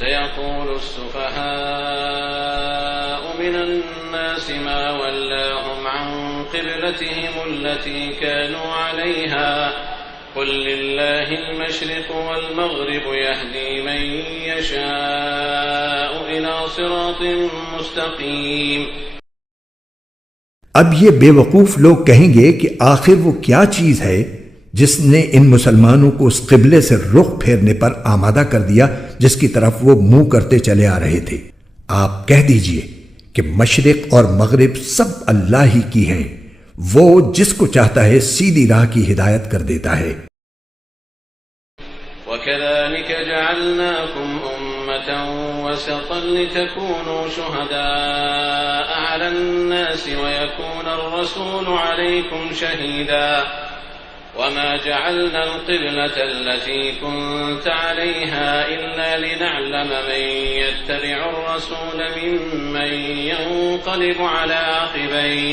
سيقول السفهاء من الناس ما ولاهم عن قبلتهم التي كانوا عليها قل لله المشرق والمغرب يهدي من يشاء إلى صراط مستقيم۔ اب یہ بے وقوف لوگ کہیں گے کہ آخر وہ کیا چیز ہے جس نے ان مسلمانوں کو اس قبلے سے رخ پھیرنے پر آمادہ کر دیا جس کی طرف وہ منہ کرتے چلے آ رہے تھے۔ آپ کہہ دیجئے کہ مشرق اور مغرب سب اللہ ہی کی ہیں، وہ جس کو چاہتا ہے سیدھی راہ کی ہدایت کر دیتا ہے۔ وَكَذَلِكَ جَعَلْنَاكُمْ أُمَّةً وَسَطًا لِتَكُونُوا شُهَدَاءَ عَلَى النَّاسِ وَيَكُونَ الرَّسُولُ عَلَيْكُمْ شَهِيدًا وَمَا جَعَلْنَا الْقِبْلَةَ الَّتِي كُنْتَ عَلَيْهَا إِلَّا لِنَعْلَمَ مَن يَتَّبِعُ الرَّسُولَ مِمَّن يَنقَلِبُ عَلَى عَقِبَيْهِ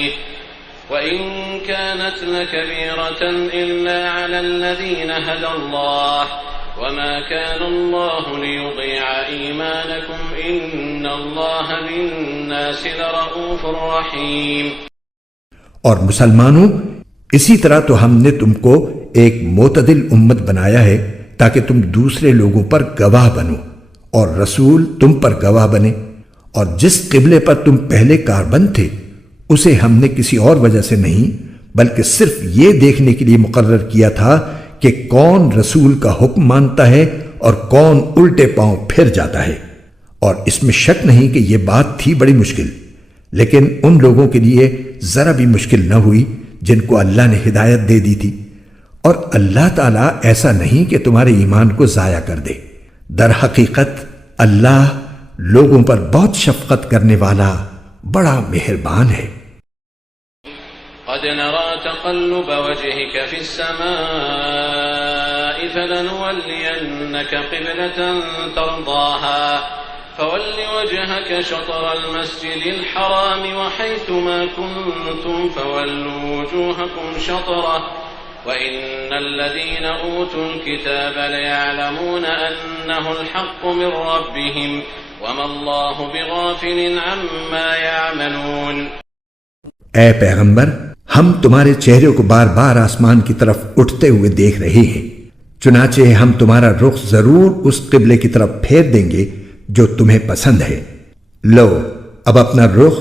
وَإِن كَانَتْ لَكَبِيرَةً إِلَّا عَلَى الَّذِينَ هَدَى اللَّهُ وَمَا كَانَ اللَّهُ لِيُضِيعَ إِيمَانَكُمْ إِنَّ اللَّهَ بِالنَّاسِ لَرَءُوفٌ رَحِيمٌ۔ اور مسلمانوں، اسی طرح تو ہم نے تم کو ایک معتدل امت بنایا ہے تاکہ تم دوسرے لوگوں پر گواہ بنو اور رسول تم پر گواہ بنے، اور جس قبلے پر تم پہلے کاربند تھے اسے ہم نے کسی اور وجہ سے نہیں بلکہ صرف یہ دیکھنے کے لیے مقرر کیا تھا کہ کون رسول کا حکم مانتا ہے اور کون الٹے پاؤں پھر جاتا ہے۔ اور اس میں شک نہیں کہ یہ بات تھی بڑی مشکل، لیکن ان لوگوں کے لیے ذرا بھی مشکل نہ ہوئی جن کو اللہ نے ہدایت دے دی تھی۔ اور اللہ تعالیٰ ایسا نہیں کہ تمہارے ایمان کو ضائع کر دے، در حقیقت اللہ لوگوں پر بہت شفقت کرنے والا بڑا مہربان ہے۔ قد نرى تقلب وجهك في السماء فلنولينك قبلة ترضاها فول وجهك شطر المسجد الحرام وحيث ما كنتم فولوا وجوهكم شطره وإن الذين أوتوا الكتاب ليعلمون أنه الحق من ربهم وما الله بغافل عما يعملون۔ اے پیغمبر، ہم تمہارے چہرے کو بار بار آسمان کی طرف اٹھتے ہوئے دیکھ رہے ہیں، چنانچہ ہم تمہارا رخ ضرور اس قبلے کی طرف پھیر دیں گے جو تمہیں پسند ہے۔ لو اب اپنا رخ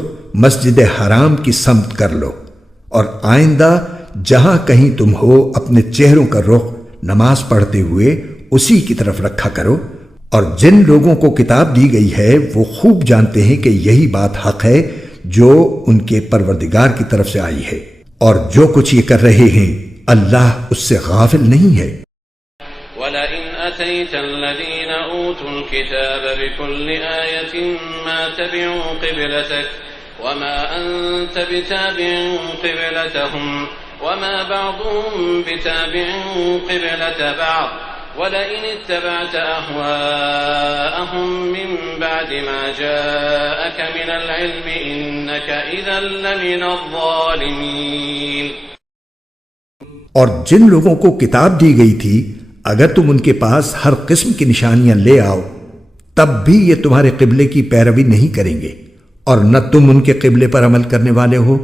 مسجد حرام کی سمت کر لو، اور آئندہ جہاں کہیں تم ہو اپنے چہروں کا رخ نماز پڑھتے ہوئے اسی کی طرف رکھا کرو، اور جن لوگوں کو کتاب دی گئی ہے وہ خوب جانتے ہیں کہ یہی بات حق ہے جو ان کے پروردگار کی طرف سے آئی ہے، اور جو کچھ یہ کر رہے ہیں اللہ اس سے غافل نہیں ہے۔ وَلَئِنْ أَتَيْتَ الَّذِينَ أُوتُوا الْكِتَابَ بِكُلِّ آيَةٍ مَا تَبِعُوا قِبْلَتَكَ وَمَا أَنْتَ بِتَابِعٍ قِبْلَتَهُمْ وَمَا بَعْضُهُمْ بِتَابِعٍ قِبْلَةَ بَعْضٍ وَلَئِنِ اتَّبَعْتَ أَهْوَاءَهُمْ مِنْ بَعْدِ مَا جَاءَكَ مِنَ الْعِلْمِ إِنَّكَ إِذًا لَمِنَ الظَّالِمِينَ۔ اور جن لوگوں کو کتاب دی گئی تھی اگر تم ان کے پاس ہر قسم کی نشانیاں لے آؤ تب بھی یہ تمہارے قبلے کی پیروی نہیں کریں گے، اور نہ تم ان کے قبلے پر عمل کرنے والے ہو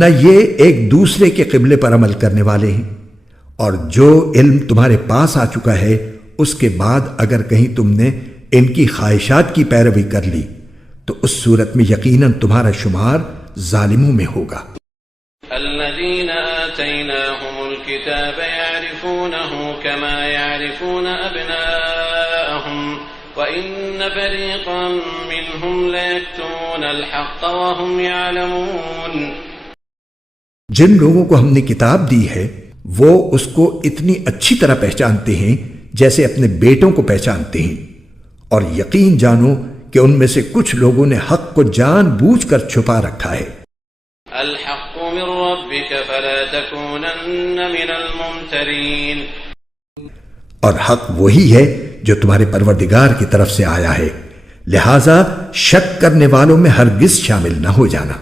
نہ یہ ایک دوسرے کے قبلے پر عمل کرنے والے ہیں۔ اور جو علم تمہارے پاس آ چکا ہے اس کے بعد اگر کہیں تم نے ان کی خواہشات کی پیروی کر لی تو اس صورت میں یقیناً تمہارا شمار ظالموں میں ہوگا۔ الذين آتيناهم الكتاب يعرفونه كما يعرفون أبناءهم وإن فريقا منهم ليكتمون الحق وهم يعلمون۔ جن لوگوں کو ہم نے کتاب دی ہے وہ اس کو اتنی اچھی طرح پہچانتے ہیں جیسے اپنے بیٹوں کو پہچانتے ہیں، اور یقین جانو کہ ان میں سے کچھ لوگوں نے حق کو جان بوجھ کر چھپا رکھا ہے۔ الحق من ربك فلا تكونن من الممترين۔ اور حق وہی ہے جو تمہارے پروردگار کی طرف سے آیا ہے، لہذا شک کرنے والوں میں ہرگز شامل نہ ہو جانا۔